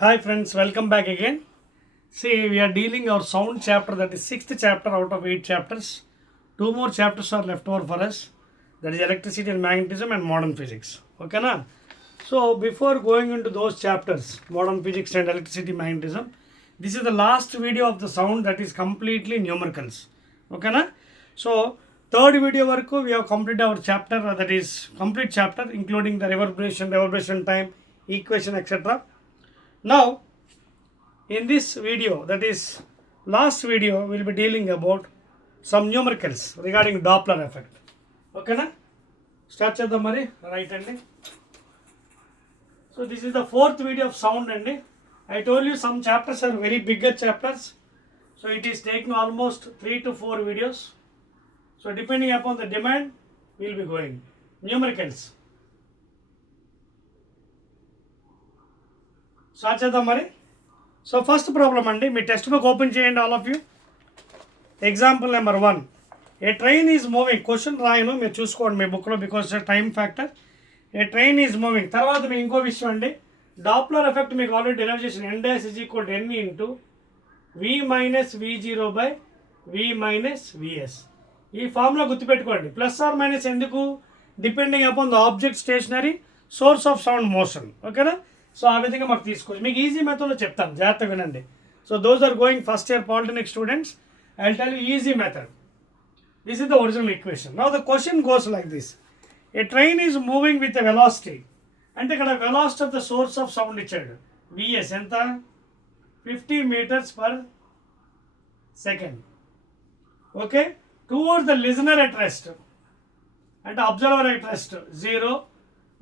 Hi friends, welcome back again. See, we are dealing our sound chapter, that is sixth chapter out of 8 chapters. Two more chapters are left over for us. That is electricity and magnetism and modern physics. Okay na? So before going into those chapters, modern physics and electricity magnetism, this is the last video of the sound, that is completely numericals. Okay na? So third video varaku we have completed our chapter, that is complete chapter including the reverberation time, equation, etc. Now, in this video, that is last video, we'll be dealing about some numericals regarding Doppler effect. Okay na? Start చేద్దాం మరి రైట్ అండి. So this is the fourth video of sound అండి. I told you some chapters are very bigger chapters. So it is taking almost 3 to 4 videos. So depending upon the demand, we'll be going. Numericals. Start చేద్దాం మరి. So first problem అండి, మీ textbook open చేయండి all of you. Example number 1, a train is moving. Question రాయను, మీరు చూసుకోండి మీ బుక్లో, because time factor. A train is moving. తర్వాత మీకు ఇంకో విషయం అండి, డాప్లర్ ఎఫెక్ట్ మీకు ఆల్రెడీ డెరైవ్ చేసిన N dash is equal to N into V minus వి0 బై వి మైనస్ విఎస్. ఈ ఫార్ములా గుర్తుపెట్టుకోండి. ప్లస్ ఆర్ మైనస్ ఎందుకు? Depending upon the object stationary, source of sound motion. ఓకేనా? సో ఆ విధంగా మాకు తీసుకోవచ్చు. మీకు ఈజీ మెథడ్లో చెప్తాను, జాగ్రత్తగా వినండి. So those are going first year polytechnic students, I will tell you easy method. This is the original equation. Now the question goes like this. A train is moving with a velocity. అంటే ఇక్కడ velocity of the source of sound ఇచ్చాడు. VS ఎంత? 50 meters per second. Okay, towards the listener at rest, అంటే observer at rest 0.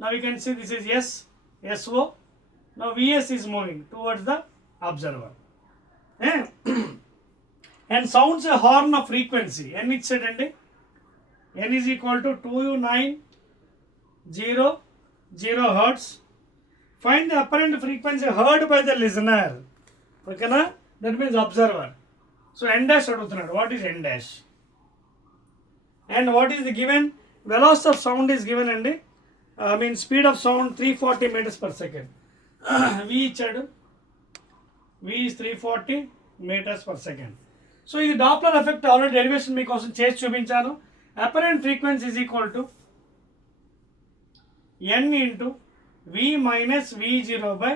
Now you can see this is SO. Now Vs is moving towards the observer. And sounds a horn of frequency. N is said and N is equal to 2900 hertz. Find the apparent frequency heard by the listener. Okay na? That means observer. So N dash adutunadu. What is N dash? And what is the given? Velocity of sound is given and speed of sound 340 meters per second. V ఇచ్చాడు, V is 340 meters per second. So ఇది Doppler effect already derivation మీకోసం చేసి చూపించాను. Apparent frequency is equal to N into V minus V0 by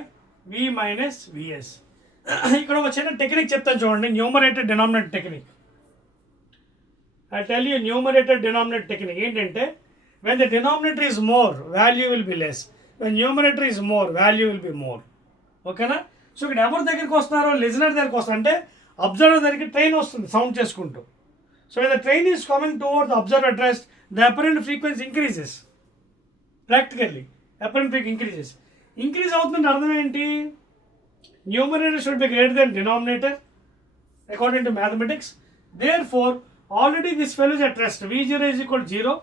V minus VS. ఇక్కడ ఒక చిన్న technique చెప్తాను చూడండి, numerator denominator technique. I tell you numerator denominator technique ఏంటంటే, when the denominator is more, value will be less. When numerator is more, value will be more. ఓకేనా? సో ఇక్కడ ఎవరి దగ్గరికి వస్తున్నారో, లిజనర్ దగ్గరికి వస్తారు. అంటే అబ్జర్వర్ దగ్గరికి ట్రైన్ వస్తుంది సౌండ్ చేసుకుంటూ. So the train is coming toward the observer at rest, the apparent frequency increases. Practically apparent frequency increases. Increase అవుతుందంటే అర్థం ఏంటి? Numerator should be greater then denominator according to mathematics. Therefore already this fellow is at rest. V0 is equal 0.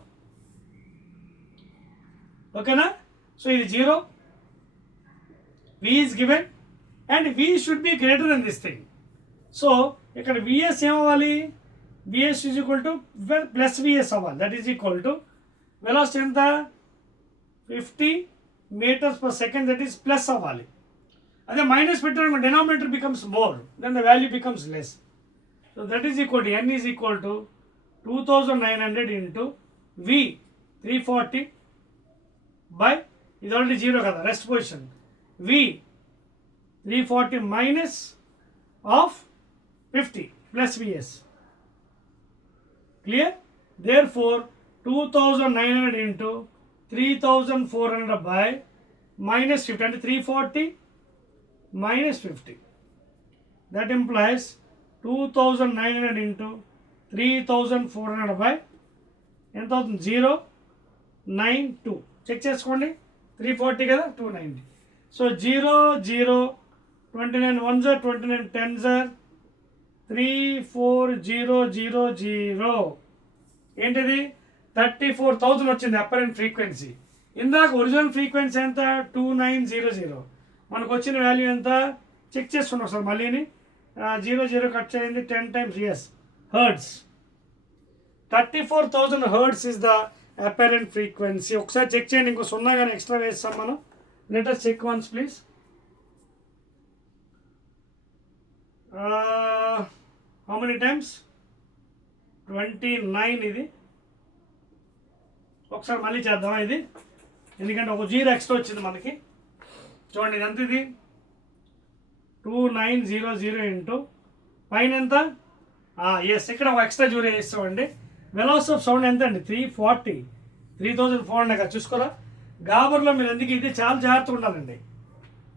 ఓకేనా? సో ఇది 0, V is given and V should be greater than this thing. So ఇక్కడ Vs ఏమవ్వాలి? Vs is equal to plus Vs అవ్వాలి. That is equal to velocity ఎంత? 50 meters per second, that is plus అవ్వాలి. అదే minus పెట్టడం denominator becomes more, then the value becomes less. So that is equal to N is equal to 2900 into V 340 by, ఇది ఆల్రెడీ 0 కదా, rest position. V 340 minus of 50 plus Vs. Clear? There four 2900 ఇంటూ 3400 by minus 50, అంటే 340 మైనస్ 50. That implies 2900 ఇంటూ 3400 బై ఎంత అవుతుంది? 092. చెక్ చేసుకోండి. 340 కదా, 290. సో 0 0 29 1s are 29 10s are 34000. ఏంటిది? 34,000 వచ్చింది అపరెంట్ ఫ్రీక్వెన్సీ. ఇందాక ఒరిజినల్ ఫ్రీక్వెన్సీ ఎంత? 2900. మనకు వచ్చిన వాల్యూ ఎంత? చెక్ చేసుకున్నాం సార్ మళ్ళీని. 00 కట్ చేయండి, 10 times hertz. 34,000 hertz is the apparent frequency. ఒకసారి చెక్ చేయండి, ఇంకో 0 కానీ ఎక్స్ట్రా వేస్తాం మనం. Let us check once please. How many times 29 ఇది. ఒకసారి మళ్ళీ చేద్దాం ఇది, ఎందుకంటే ఒక 0 ఎక్స్ట్రా వచ్చింది మనకి. చూడండి ఇది ఎంత, ఇది 2900 ఇంటూ పైన ఎంత, ఎస్ ఇక్కడ ఒక ఎక్స్ట్రా 0 వేస్తామండి. వెలాసిటీ ఆఫ్ సౌండ్ ఎంత అండి, 340, 3400 కదా. చూసుకోరా గాబర్లో మీరు ఎందుకు ఇది చాలా జాగ్రత్తగా ఉండాలండి.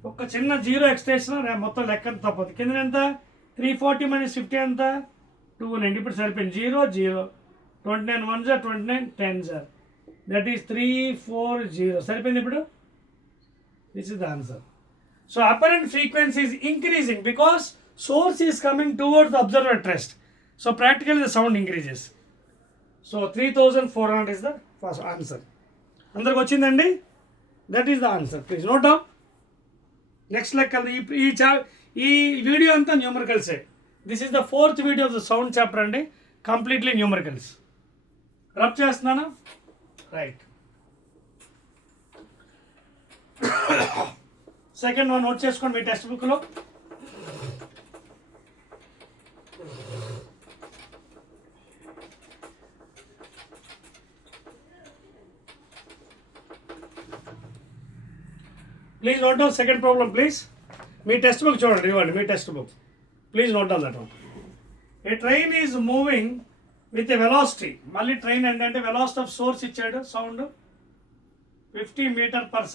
ఒక చిన్న 0 ఎక్స్ట్రా వేసినా మొత్తం లెక్క అంత తప్పదు. కింద ఎంత 340 - 50 ఎంత 290. ఇప్పుడు సరిపోయింది 0 0 29 1 29 10 దట్ ఈస్ 340 సరిపోయింది. ఇప్పుడు this is the answer. So apparent frequency is increasing because source is coming towards the observer at rest. So practically the sound increases. So 3400 is the first answer. అందరికి వచ్చిందండి, that is the answer. Please note down. Next లెక్క ఈ video అంతా న్యూమరికల్సే. This is the 4th video of the sound chapter అండి, completely numericals. Rub చేస్తున్నాను, right. Second one note చేసుకోండి మీ టెక్స్ట్ బుక్లో. Please note down second problem please. మీ టెక్స్ట్ బుక్ చూడండి, ఇవ్వండి మీ textbook. Please note down that one. A train is moving with a velocity. మళ్ళీ ట్రైన్ ఏంటంటే వెలాసిటీ ఆఫ్ సోర్స్ ఇచ్చాడు సౌండ్ 50 m/s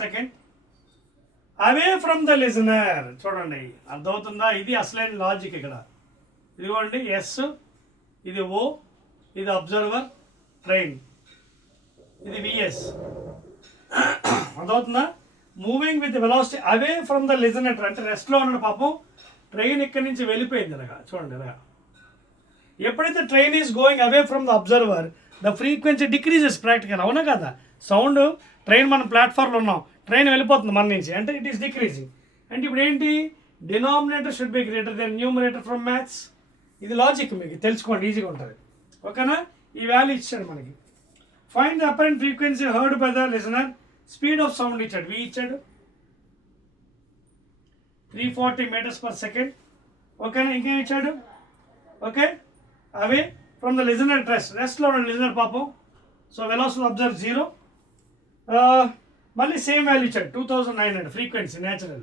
అవే ఫ్రమ్ ద లిజనర్. చూడండి అర్థమవుతుందా, ఇది అసలైన లాజిక్ ఇక్కడ. ఇదిగోండి ఎస్, ఇది ఓ, ఇది అబ్జర్వర్ ట్రైన్, ఇది విఎస్. అర్థమవుతుందా, moving with velocity away from the listener అంటే రెస్ట్లో ఉన్నాడు పాపం. ట్రైన్ ఇక్కడి నుంచి వెళ్ళిపోయింది ఇలాగా. చూడండి ఇలాగా. ఎప్పుడైతే train is going away from the observer the frequency decreases practical. అవునా కదా, సౌండ్ ట్రైన్ మనం ప్లాట్ఫామ్లో ఉన్నాం, ట్రైన్ వెళ్ళిపోతుంది మన నుంచి అంటే ఇట్ ఈస్ డిక్రీజింగ్. అంటే ఇప్పుడు ఏంటి, denominator should be greater than numerator from maths. ఇది లాజిక్, మీకు తెలుసుకోండి, ఈజీగా ఉంటుంది. ఓకేనా, ఈ వాల్యూ ఇచ్చాడు మనకి. Find the apparent frequency heard by the listener. Speed of sound ఇచ్చాడు, వి ఇచ్చాడు 340 m/s. ఓకేనా, ఇంకేం ఇచ్చాడు, okay away from the listener రెస్ట్లో ఉన్న లిజనర్ పాపం. So velocity observe 0. మళ్ళీ సేమ్ వాల్యూ ఇచ్చాడు 2900 ఫ్రీక్వెన్సీ న్యాచురల్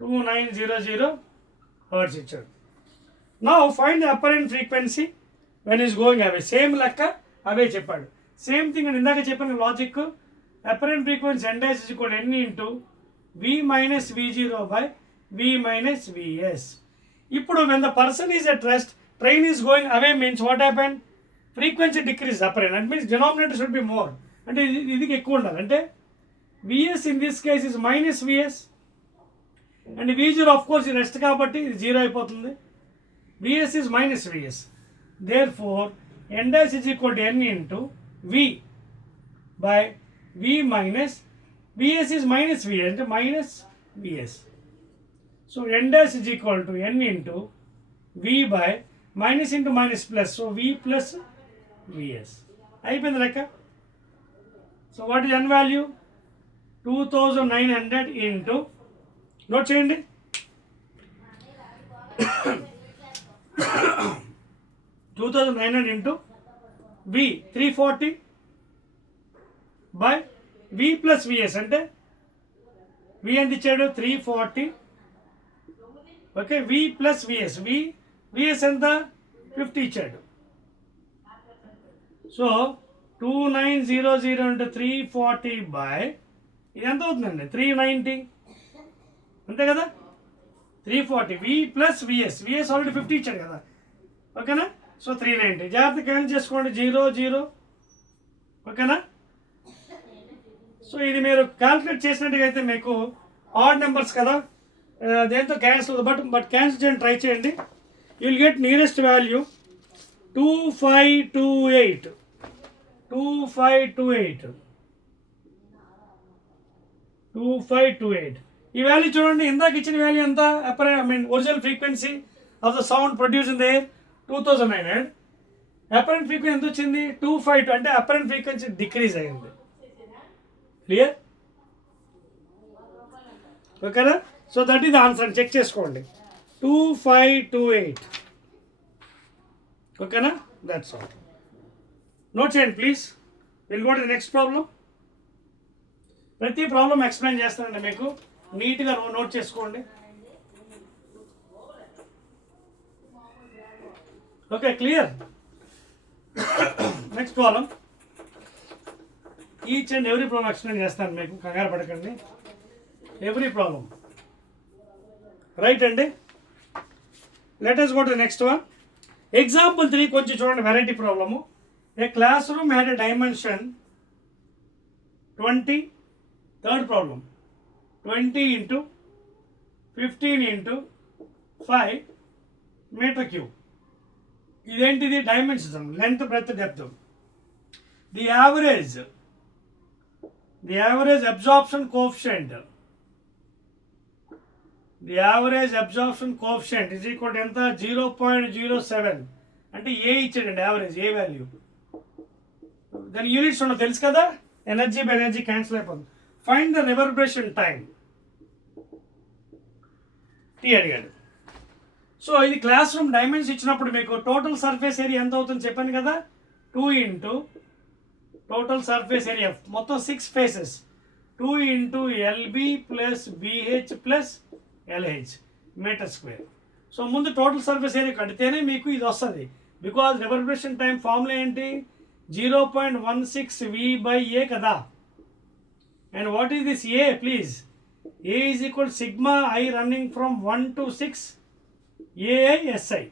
2900 హర్ట్స్ ఇచ్చాడు. Now find the apparent frequency when is going away. Same లెక్క అవే చెప్పాడు. సేమ్ థింగ్ అని ఇందాక చెప్పిన logic. Apparent frequency n dash is equal to n into v minus v0 by v minus vs. ఇప్పుడు when the person is at rest, train is going away means what happened? Frequency decrease apparent. That means denominator should be more. అంటే ఇది ఎక్కువ ఉండాలి. అంటే vs in this case is minus vs and v0 of course rest కాబట్టి ఇది 0 అయిపోతుంది. vs is minus vs. Therefore n dash is equal to n into v by v minus vs is minus v అంటే minus vs. So n dash is equal to n into v by minus into minus plus. So v plus vs. అయిపోయింది లెక్క. So what is n value 2900 into, note చేయండి, 2900 into v 340 by v plus vs అంటే v ఎంత ఇచ్చాడు 340. Okay, v plus vs, vs ఎంత 50 ఇచ్చాడు. సో 2900 ఇంటూ 340 by ఇది ఎంత అవుతుందండి 390 అంతే కదా. 340 v ప్లస్ vs ఆల్రెడీ 50 ఇచ్చాడు కదా. ఓకేనా, సో 390. జాగ్రత్త క్యాన్సిల్ చేసుకోండి 0 0. ఓకేనా, సో ఇది మీరు క్యాల్కులేట్ చేసినట్టుగా అయితే మీకు ఆడ్ నెంబర్స్ కదా, దేంతో క్యాన్సిల్ అవుతుంది. బట్ క్యాన్సిల్ చేయండి, ట్రై చేయండి. You will get nearest value 2528. 2528 ఈ వాల్యూ చూడండి. ఇందాక ఇచ్చిన వాల్యూ ఎంత, original frequency of the sound produce in the air 2900. Apparent frequency ఎంత వచ్చింది 252. అంటే అపరెంట్ ఫ్రీక్వెన్సీ డిక్రీజ్ అయింది. క్లియర్, ఓకేనా. So that is the answer, check చేసుకోండి. 2528. ఓకేనా? That's all. నోట్ చేయండి please. Will go to the next problem. ప్రతి problem explain చేస్తానండి మీకు, నీట్గా నోట్ చేసుకోండి. Okay, clear? Next problem. Each and every problem explain చేస్తాను మీకు, కంగారు పడకండి. ఎవ్రీ ప్రాబ్లం రైట్ అండి. Let us go to the next one. Example 3 కొంచెం చూడండి, variety problem. A classroom had a dimension 20. Third problem 20 into 15 into 5 meter cube. ఇదేంటిది? Dimension, length, breadth, depth. The average absorption coefficient. The average absorption coefficient is equal to ఎంత? 0.07. అంటే ఏ ఇచ్చాడండి average, A value. దాని units ఉండవు తెలుసు కదా, energy by energy cancel అయిపోతుంది. Find the reverberation time T అడిగాడు. సో ఇది క్లాస్ రూమ్ డైమెన్షన్ ఇచ్చినప్పుడు మీకు టోటల్ సర్ఫేస్ ఏరియా ఎంత అవుతుంది చెప్పాను కదా, 2 into టోటల్ సర్ఫేస్ ఏరియా మొత్తం 6 faces, 2 into LB plus BH plus LH metre square. So ముందు టోటల్ సర్ఫేస్ ఏరియా కడితేనే మీకు ఇది వస్తుంది. బికాజ్ రివర్బరేషన్ టైం ఫార్ములా ఏంటి? 0.16 V/A కదా. And what is this A please? A is equal sigma I running from 1 to 6 AISI.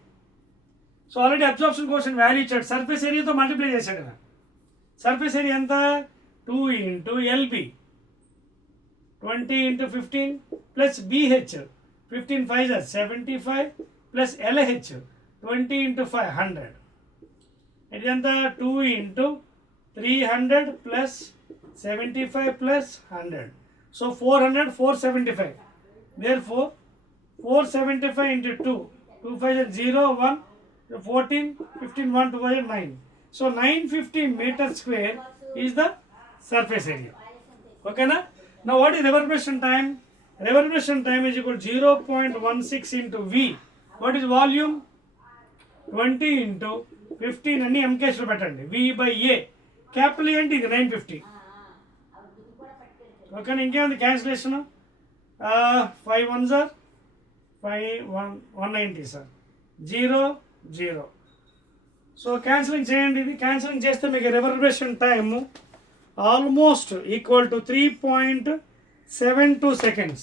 So already absorption coefficient value ఇచ్చాడు, సర్ఫేస్ ఏరియాతో మల్టిప్లై చేశాడు కదా. సర్ఫేస్ ఏరియా ఎంత? 2 into LB 20 into 15 plus BH 15 5 is 75 plus LH 20 into 5 100. ఇది ఎంత? 2 into 300 plus 75 plus 100. So 400 475. Therefore 475 into 2 2 5 is 0 1 14 15 1 2 5 9. So 950 meter square is the surface area. Okay na? Now what is reverberation time? Reverberation time is equal to 0.16 into V. What is volume? 20 into 15 అని MKS లో పెట్టండి. V/A. Capital ఏంటి? ఇది 950. ఓకేనా? ఇంకేముంది క్యాన్సిలేషన్? 5 1s are 5 190 సార్, 0 0. So cancelling చేయండి. ఇది క్యాన్సిలింగ్ చేస్తే మీకు reverberation time almost equal to 3.72 seconds.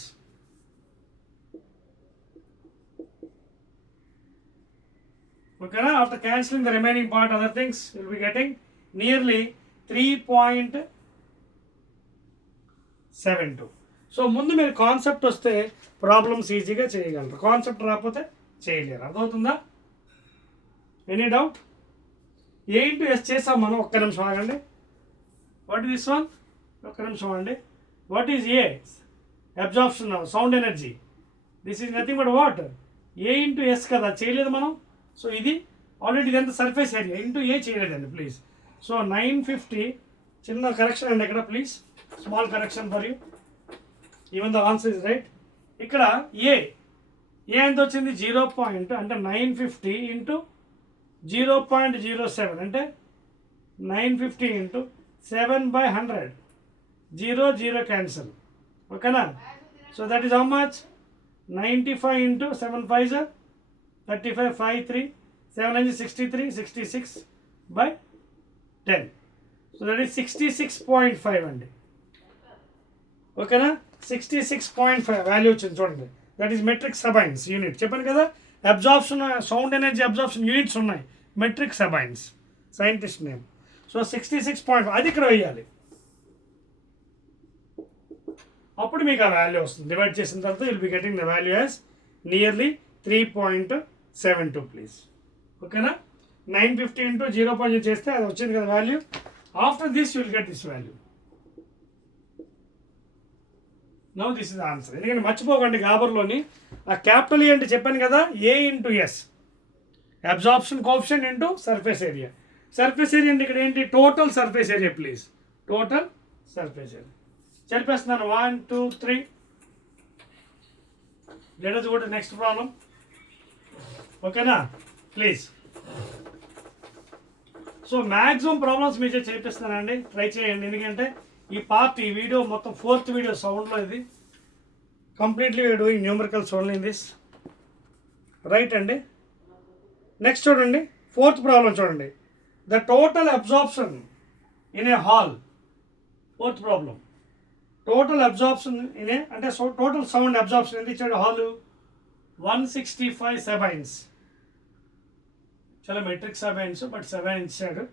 ఓకేనా? After cancelling the remaining part other things will be getting nearly 3.72. సో ముందు మీరు కాన్సెప్ట్ వస్తే ప్రాబ్లమ్స్ ఈజీగా చేయగలరు, కాన్సెప్ట్ రాకపోతే చేయలేరు. అర్థమవుతుందా? Any doubt? A into S చేసాం మనం. ఒక్క నిమిషం ఆగండి. What is this one? ఒక్క నిమిషం అండి. What is A? Absorption sound energy. This is nothing but what? A into S కదా, చేయలేదు మనం. సో ఇది ఆల్రెడీ ఇదంతా సర్ఫేస్ ఏరియా ఇంటూ A చేయలేదండి ప్లీజ్. సో 950. చిన్న కరెక్షన్ అండి ఇక్కడ please, small correction for you. Even the answer is right. ఇక్కడ A ఎంత వచ్చింది? 0 అంటే 950 ఇంటూ 0.07 అంటే 950 into 7/100. 0 0 cancel. ఓకేనా? So that is how much? 95 into 7 5s 35 5 3 7 is 63 66/10. సో దట్ ఈస్ 66.5 అండి. ఓకేనా? 66.5 వాల్యూ వచ్చింది చూడండి. దట్ ఈస్ మెట్రిక్ సబైన్స్ యూనిట్. చెప్పాను కదా, absorption sound energy absorption units ఉన్నాయి, metric sabins scientist name. So 66.5 అది ఇక్కడ వేయాలి, అప్పుడు మీకు ఆ వాల్యూ వస్తుంది. డివైడ్ చేసిన తర్వాత will be getting the value as nearly 3.72 ప్లీజ్. ఓకేనా? 950 into 0.0 చేస్తే అది వచ్చింది కదా value. After this you will get this value. Now this is answer. ఎందుకంటే మర్చిపోకండి, గాబర్లోని ఆ క్యాపిటల్ ఏంటి చెప్పాను కదా, A into S absorption coefficient into surface area. Surface area అంటే ఇక్కడ ఏంటి? Total surface area please, total surface area. చెప్పేస్తున్నాను 1 2 3. లెట్ us go to next problem. ఓకేనా ప్లీజ్. సో మ్యాక్సిమం ప్రాబ్లమ్స్ మీచే చేపిస్తానండి, ట్రై చేయండి. ఎందుకంటే ఈ వీడియో మొత్తం 4th వీడియో సౌండ్లో ఇది. Completely doing numericals only in this, right అండి. నెక్స్ట్ చూడండి 4th ప్రాబ్లం చూడండి. The total absorption in a hall. 4th problem, total absorption in ఏ అంటే టోటల్ సౌండ్ అబ్జార్ప్షన్ ఎంత ఇచ్చాడు హాల్ 165 సెబైన్స్. చాలా మెట్రిక్ సెబైన్స్ బట్ 7 ఇచ్చాడు.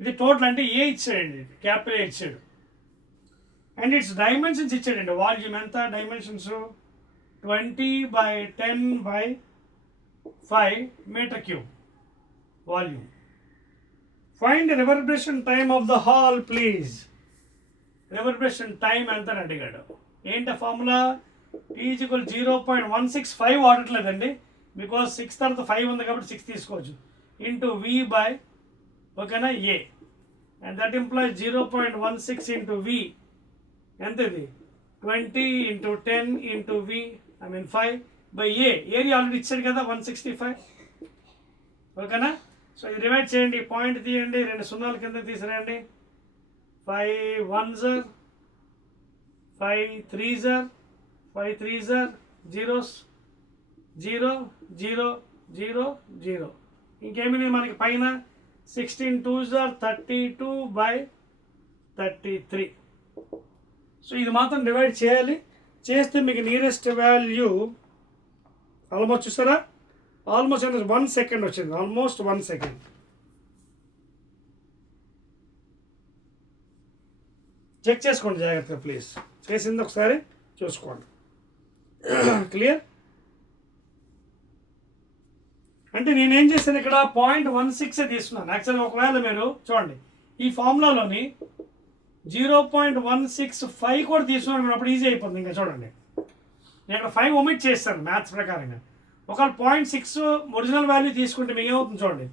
ఇది టోటల్ అంటే ఏ ఇచ్చాడండి, క్యాపిటల్ ఏ ఇచ్చాడు. అండ్ ఇట్స్ డైమెన్షన్స్ ఇచ్చాడండి. వాల్యూమ్ ఎంత, dimensions 20/10/5 metre cube volume. Find reverberation time of the hall please. Reverberation time ఎంత అని అడిగాడు. ఏంటి ఫార్ములా? T = 0.165 వాడట్లేదండి, బికాజ్ 6 తర్వాత 5 ఉంది కాబట్టి 6 తీసుకోవచ్చు, ఇంటూ V బై ఓకేనా A. And that implies 0.16 into V ఎంత ఇది 20 into 10 into V 5 by A. Area already ఇచ్చాడు కదా 165, ఓకేనా. సో ఇది డివైడ్ చేయండి, పాయింట్ తీయండి, 2 సున్నాలు కింద తీసిరండి. 5 1s 5 3s 5 3s 0s 0 0 0 0. ఇంకేమి మనకి పైన 16 2s 32/33. సో ఇది మాత్రం డివైడ్ చేయాలి. చేస్తే మీకు నియరెస్ట్ వాల్యూ ఆల్మోస్ట్ చూసారా, ఆల్మోస్ట్ అంటే 1 సెకండ్ వచ్చింది, ఆల్మోస్ట్ 1 సెకండ్. చెక్ చేసుకోండి జాగ్రత్తగా ప్లీజ్, చేసింది ఒకసారి చూసుకోండి. క్లియర్ అంటే నేనేం చేశాను ఇక్కడ 0.16 తీసుకున్నాను. యాక్చువల్గా ఒకవేళ మీరు చూడండి ఈ ఫార్ములాలోని 0.165 కూడా తీసుకున్నాను అప్పుడు ఈజీ అయిపోతుంది. ఇంకా చూడండి నేను ఇక్కడ 5 ఒమిట్ చేస్తాను మ్యాథ్స్ ప్రకారంగా. ఒకవేళ 0.6 ఒరిజినల్ వాల్యూ తీసుకుంటే మీకు ఏమవుతుంది చూడండి,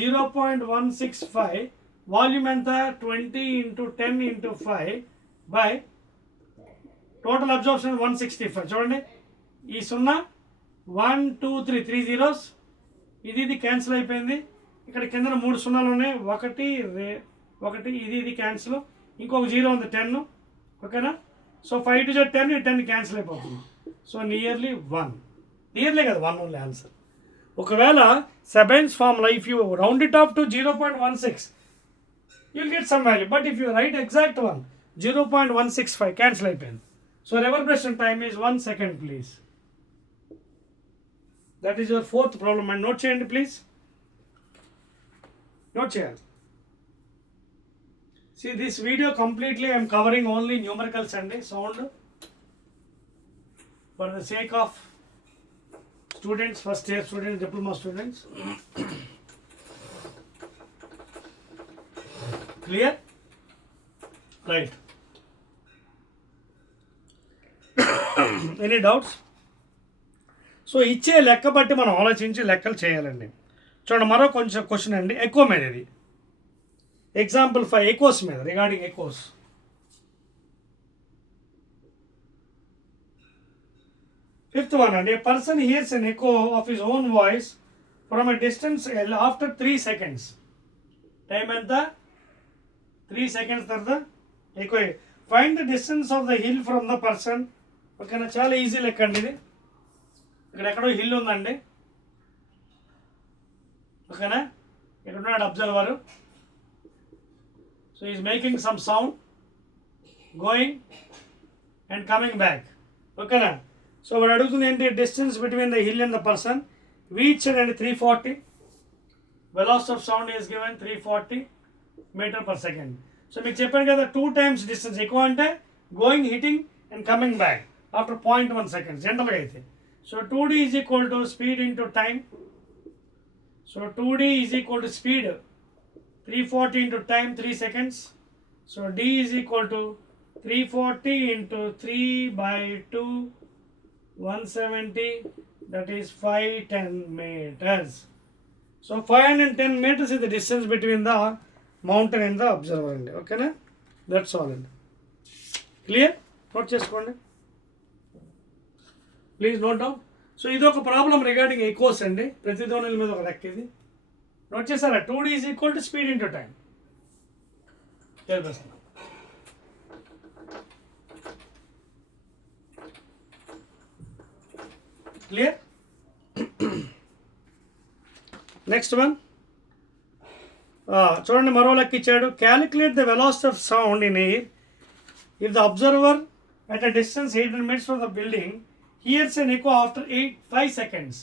0.165 వాల్యూమ్ ఎంత 20 ఇంటూ 10 ఇంటూ 5 బై టోటల్ అబ్జార్ప్షన్ 165. చూడండి ఈ 0 1 2 3 3 zeros, ఇది క్యాన్సిల్ అయిపోయింది. ఇక్కడ కింద 3 సున్నాలు ఉన్నాయి, 1 ఇది క్యాన్సిల్, ఇంకొక 0 ఉంది 10, ఓకేనా. సో 5 to 10 10 క్యాన్సిల్ అయిపోతుంది. సో నియర్లీ 1, నియర్లీ కదా 1 ఓన్లీ ఆన్సర్. ఒకవేళ Sabine's formula if you round it off to 0.16 you'll get some value, but if you write exact one 0.165 cancel అయిపోయింది. So reverberation time is 1 second please. That is your 4th problem. And note చేయండి please, note చేయాలి. See this video completely I am covering only numericals and sound for the sake of students, first year students, diploma students. Clear? Right. Any doubts? So ఇచ్చే లెక్క బట్టి మనం ఆలోచించి లెక్కలు చేయాలండి. చూడండి మరో కొంచెం క్వశ్చన్ అండి, ఎకో మీద ఇది. ఎగ్జాంపుల్ 5 ఎకోస్ మీద, రిగార్డింగ్ ఎకోస్. ఫిఫ్త్ వన్ అండి, a person hears an echo of his own voice from a distance after 3 seconds. Time ఎంత 3 seconds తర్వాత echo. Find the distance of the hill from the person. ఓకేనా, చాలా ఈజీ లెక్క అండి ఇది. ఇక్కడ ఎక్కడో హిల్ ఉందండి, ఓకేనా. ఇక్కడ ఉన్నాడు observer. So is making some sound going and coming back, ఓకేనా. సో వాడు అడుగుతుంది ఏంటి, distance between the hill and the person. V ఇచ్చాడండి 340. Velocity of sound is given 340 meter per second. So మీకు చెప్పాను కదా 2 times డిస్టెన్స్. ఎక్కువ అంటే going, hitting and coming back after 0.1 seconds జనరల్గా అయితే. So 2d is equal to speed into time. So 2d is equal to speed 340 into time 3 seconds. So d is equal to 340 into 3/2 170, that is 510 meters. So 510 meters is the distance between the mountain and the observer. Okay na? That's all. Clear? Note చేసుకోండి. Please note down. So ఇది ఒక problem regarding echoes అండి, ప్రతిధ్వనుల మీద ఒక లెక్క ఇది. Note చేశారా? 2D is equal to speed into time. తెలిపేస్తున్నా. క్లియర్? నెక్స్ట్ వన్ చూడండి, మరో లెక్క ఇచ్చాడు. Calculate the velocity of sound in air if the observer at a distance 800 meters from the building hears an echo after 5 seconds.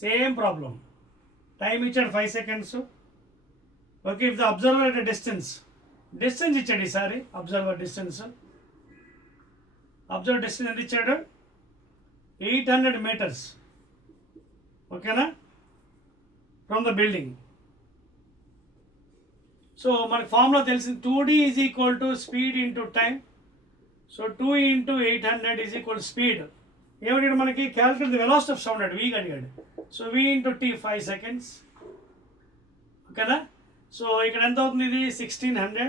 Same problem. Time ichad 5 seconds. Okay, if the observer at a distance ichadi, sorry, observer distance ఎంత ఇచ్చాడు? 800 meters. Okay na? From the building. So మనకి ఫార్ములా తెలిసింది, 2D is equal to speed into time. So 2 into 800 is equal to speed. ఏమడిగాడు మనకి? Calculate the velocity of sound అడిగాడు, వీగా అడిగాడు. So v into t 5 seconds. ఓకేనా? సో ఇక్కడ ఎంత అవుతుంది? ఇది 1600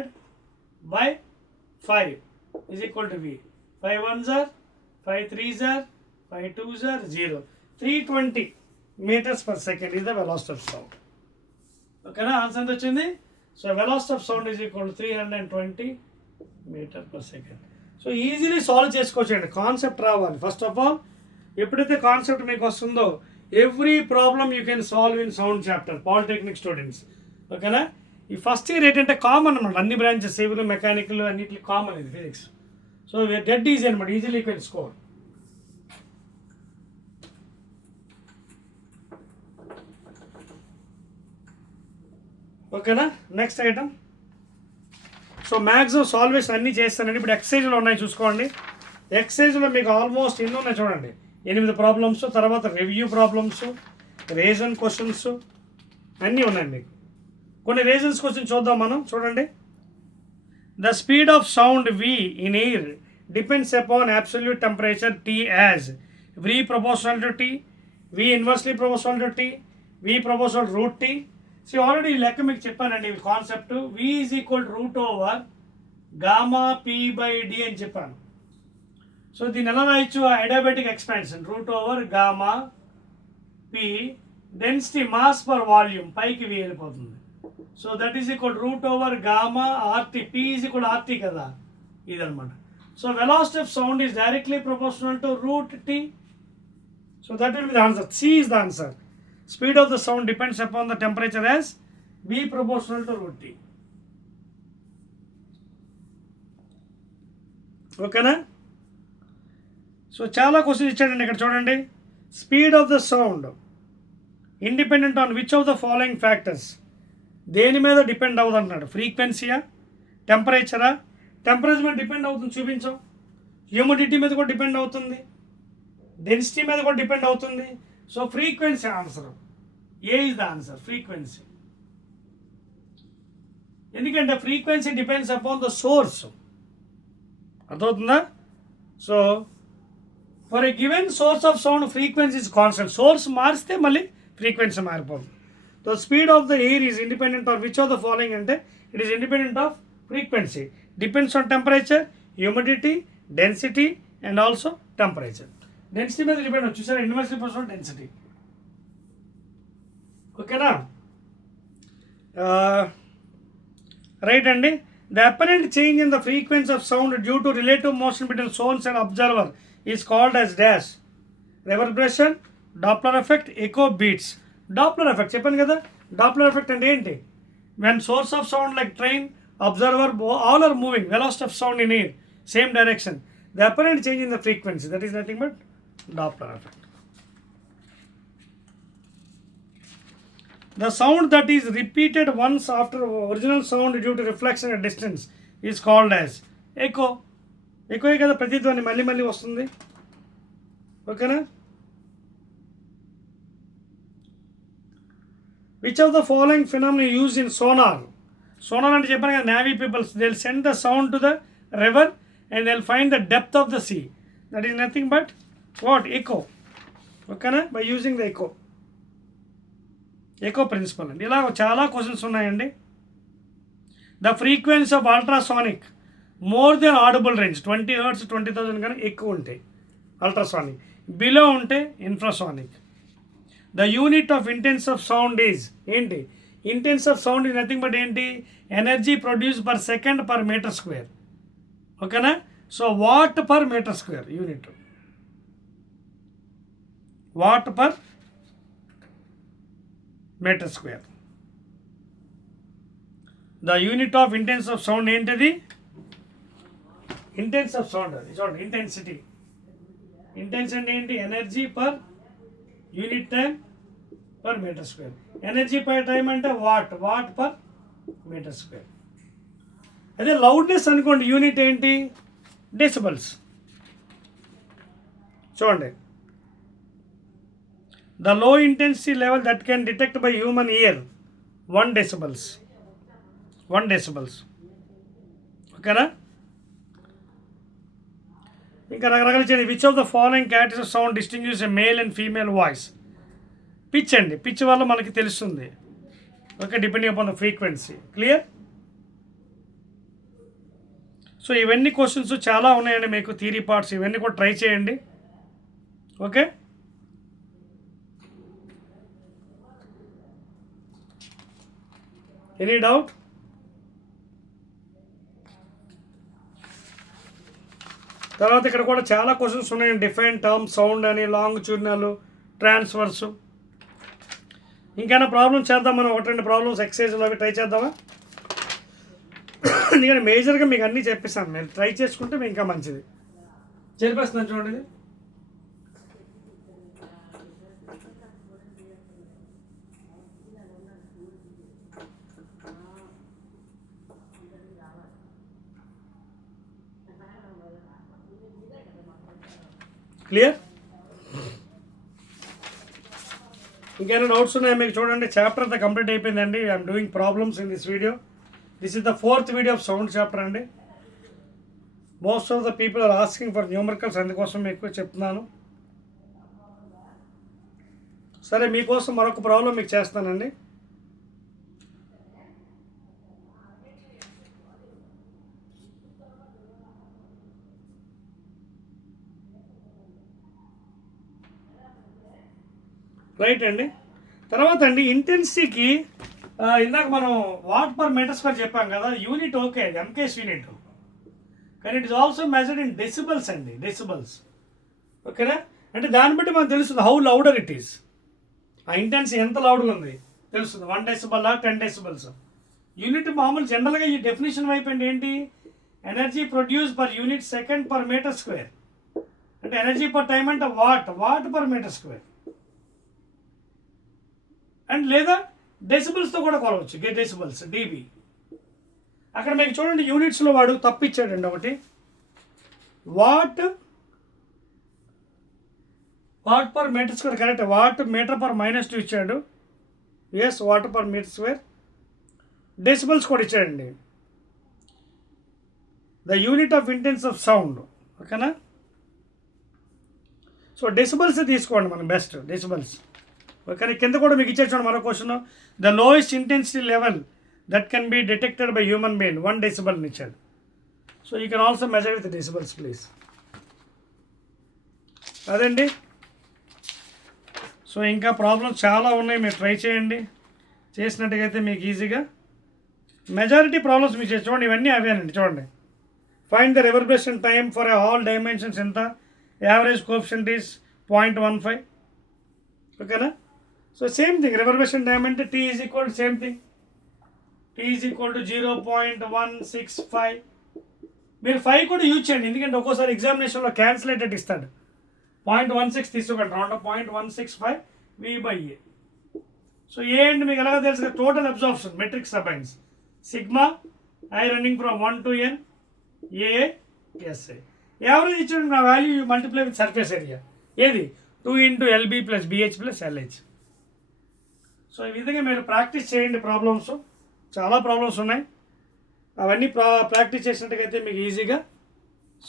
by 5 is equal to v. 5 1s are 5 3s are 5 2s are 0. 320 meters per second is the velocity of sound. ఓకేనా? ఆన్సర్ ఎంత వచ్చింది? So velocity of sound is equal to 320 meter per second. So easily solve చేసుకోవచ్చండి, కాన్సెప్ట్ రావాలి. First of all ఎప్పుడైతే కాన్సెప్ట్ మీకు వస్తుందో every problem you can solve in sound chapter, polytechnic students. ఓకేనా? ఈ ఫస్ట్ ఇయర్ ఏంటంటే కామన్ అనమాట, అన్ని బ్రాంచెస్ సివిల్ మెకానికల్ అన్నింటికి కామన్ ఇది ఫిజిక్స్. సో డెడ్ ఈజీ అనమాట, ఈజీలీ యూ కెన్ స్కోర్. ఓకేనా? Next item. So maximum salvation అన్నీ చేస్తానండి. ఇప్పుడు ఎక్సైజ్లో ఉన్నాయి చూసుకోండి. ఎక్సైజ్లో మీకు ఆల్మోస్ట్ ఎన్ని ఉన్నాయి చూడండి, 8 ప్రాబ్లమ్స్, తర్వాత రివ్యూ ప్రాబ్లమ్స్, రీజన్ క్వశ్చన్స్ అన్నీ ఉన్నాయి మీకు. కొన్ని రీజన్స్ క్వశ్చన్ చూద్దాం మనం. చూడండి, the speed of sound v in air depends upon absolute temperature T as v proportional to T, v inversely proportional to T, v proportional root T. So already ఈ లెక్క మీకు చెప్పానండి concept. v is equal root over gamma p by d అని చెప్పాను. సో దీన్ని ఎలా రాయొచ్చు? Adiabatic expansion, root over gamma p, density mass per volume, పైకి v వెళ్ళిపోతుంది. So that is equal root over gamma RT, p is equal RT కదా, ఇదనమాట. So velocity of sound is directly proportional to root T. So that will be the answer. C is the answer. Speed of the sound depends upon the temperature as v proportional to root T. ఓకేనా? సో చాలా క్వశ్చన్స్ ఇచ్చాడండి ఇక్కడ చూడండి. Speed of the sound independent on which of the following factors, దేని మీద depend అవుతుంది అంటున్నాడు? ఫ్రీక్వెన్సీయా, టెంపరేచరా? టెంపరేచర్ మీద డిపెండ్ అవుతుంది, చూపించాం. హ్యూమిడిటీ మీద కూడా డిపెండ్ అవుతుంది, డెన్సిటీ మీద కూడా డిపెండ్ అవుతుంది. So frequency answer, A is the answer, frequency. ఎందుకంటే frequency depends upon the source. అర్థమవుతుందా? So for a given source of sound frequency is constant. Source మారిస్తే మళ్ళీ ఫ్రీక్వెన్సీ మారిపోతుంది. So speed of the air is independent of which of the following అంటే it is independent of frequency, depends on temperature, humidity, density and also temperature. Density మీద depend అవుతుంది, చూసారా, inversely proportional density. ఓకేనా? రైట్ అండి. The apparent change in the frequency of sound due to relative motion between source and observer is called as dash. Reverberation, Doppler effect, echo, beats. Doppler effect చెప్పాను కదా. Doppler effect అంటే ఏంటి? When source of sound like train, observer all are moving, velocity of sound in air same direction, the apparent change in the frequency, that is nothing but Doppler effect. The sound that is repeated once after original sound due to reflection at distance is called as echo. Echo ఏ కదా, ప్రతిధ్వని మళ్ళీ మళ్ళీ వస్తుంది. ఓకేనా? Which of the following phenomena used in sonar? Sonar అంటే చెప్పాను కదా, Navy people they'll send the sound to the river and they'll find the depth of the sea. That is nothing but what? Echo. ఓకేనా? By using the echo principle అండి. ఇలా చాలా questions ఉన్నాయండి. The frequency of ultrasonic more than audible range 20 Hz 20,000 కానీ ఎక్కువ ఉంటాయి. Ultrasonic. Below ఉంటే infrasonic. The unit of intense of sound is ఏంటి? Intense of sound is nothing but ఏంటి? Energy produce per second per metre square. ఓకేనా? So watt per metre square unit. Watt per metre square. The unit of intense of sound ఏంటిది? Intense of sound అది చూడండి. Intensity. Intensity ఏంటి? Energy per unit time per metre square. Energy per time అంటే watt per metre square. అదే loudness అనుకోండి, unit ఏంటి? Decibels. చూడండి, the low intensity level that can detect by human ear 1 decibels. 1 decibels. ఓకేనా? ఇంకా రకరకాల చేయండి. Which of the following categories of sound distinguish a male and female voice? Pitch అండి. Pitch వల్ల మనకి తెలుస్తుంది. Okay, depending upon the frequency. Clear? So ఇవన్నీ క్వశ్చన్స్ చాలా ఉన్నాయండి మీకు, థియరీ పార్ట్స్. ఇవన్నీ కూడా ట్రై చేయండి. Okay, any doubt? తర్వాత ఇక్కడ కూడా చాలా క్వశ్చన్స్ ఉన్నాయండి. డిఫైన్ టర్మ్, సౌండ్ అని, లాంగిట్యూడినల్, ట్రాన్స్వర్స్. ఇంకైనా ప్రాబ్లమ్స్ చేద్దాం మనం. 1-2 ప్రాబ్లమ్స్ ఎక్సర్సైజ్లో అవి ట్రై చేద్దామా? ఎందుకంటే మేజర్గా మీకు అన్నీ చెప్పిస్తాను. నేను ట్రై చేసుకుంటే మీకు ఇంకా మంచిది. చెప్పేస్తున్నాను చూడండి. క్లియర్? ఇంకేమైనా డౌట్స్ ఉన్నాయా మీకు? చూడండి, చాప్టర్ అంతా కంప్లీట్ అయిపోయిందండి. I'm doing problems in this video. This is the 4th video of sound chapter అండి. Most of the people are asking for numericals, అందుకోసం మీకు చెప్తున్నాను. సరే, మీకోసం మరొక ప్రాబ్లం మీకు చేస్తానండి. రైట్ అండి. తర్వాత అండి ఇంటెన్సిటీకి ఇందాక మనం వాట్ పర్ మీటర్ స్క్వేర్ చెప్పాం కదా, యూనిట్ ఓకే, అది ఎంకేఎస్ యూనిట్. కానీ it is also measured in decibels అండి, డెసిబల్స్. ఓకేనా? అంటే దాన్ని బట్టి మనకు తెలుస్తుంది హౌ లౌడర్ ఇట్ ఈస్. ఆ ఇంటెన్సిటీ ఎంత లౌడ్గా ఉంది తెలుస్తుంది. 1 decibel 10 decibels. యూనిట్ మామూలు జనరల్గా ఈ డెఫినేషన్ అయిపోయింది ఏంటి? Energy produce per unit second per metre square. అంటే ఎనర్జీ పర్ టైం అంటే watt per metre square. And లేదా డెసిబుల్స్తో కూడా కొలవచ్చు. Decibels DB. అక్కడ మీకు చూడండి యూనిట్స్లో వాడు తప్పిచ్చాడండి ఒకటి. Watt per metre square correct. Watt metre per -2 ఇచ్చాడు. Yes, watt per metre square. Decibels కూడా ఇచ్చాడండి. The unit of intense of sound. ఓకేనా? సో డెసిబుల్స్ తీసుకోండి మనం బెస్ట్, డెసిబుల్స్. ఓకే, కింద కూడా మీకు ఇచ్చే చూడండి మరో question. The lowest intensity level that can be detected by human being 1 decibel అని ఇచ్చాడు. So you can also measure with decibels please. అదండి. సో ఇంకా ప్రాబ్లమ్స్ చాలా ఉన్నాయి, మీరు ట్రై చేయండి. చేసినట్టుగైతే మీకు ఈజీగా మెజారిటీ ప్రాబ్లమ్స్ మీకు చూడండి. ఇవన్నీ అవేనండి. చూడండి, find the reverberation time for all dimensions ఎంత, యావరేజ్ కోఎఫిషియంట్ ఈస్ 0.15. ఓకేనా? So same thing, reverberation time అంటే T is equal same thing. T is equal to 0.165. మీరు 5 కూడా యూజ్ చేయండి, ఎందుకంటే ఒక్కోసారి ఎగ్జామినేషన్లో క్యాన్సిలేటెడ్ ఇస్తాడు. 0.16 తీసుకోండి, రౌండ్ 0.165 V/A. సో ఏ అంటే మీకు ఎలాగో తెలుసు, total absorption metric turbines sigma I running from 1 to n ASA. Average ఇచ్చాడు నా value multiply with surface area. ఏది? 2 into LB + BH + LH. సో ఈ విధంగా మీరు ప్రాక్టీస్ చేయండి. ప్రాబ్లమ్స్ చాలా ప్రాబ్లమ్స్ ఉన్నాయి, అవన్నీ ప్రాక్టీస్ చేసినట్టుగైతే మీకు ఈజీగా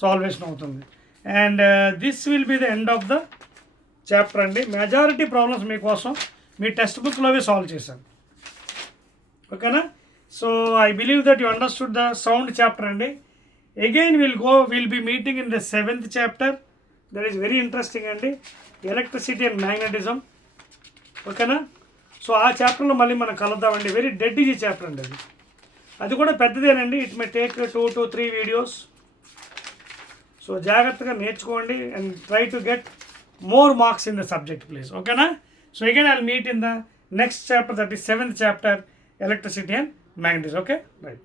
సాల్వేషన్ అవుతుంది. And this will be the end of the chapter అండి. మెజారిటీ ప్రాబ్లమ్స్ మీకోసం మీ టెక్స్ట్ బుక్లోవే సాల్వ్ చేశాను. ఓకేనా? So I believe that you understood the sound chapter అండి. Again will be meeting in the 7th chapter that is very interesting అండి, electricity and magnetism. ఓకేనా? So ఆ చాప్టర్లో మళ్ళీ మనం కలుద్దామండి. వెరీ డెడ్ ఈజీ చాప్టర్ అండి అది. అది కూడా పెద్దదేనండి. It may take 2 to 3 videos. So జాగ్రత్తగా నేర్చుకోండి and try to get more marks in the subject, please. Okay na? So again I'll meet in the next chapter, that is 7th chapter, electricity and magnetism. Okay, right.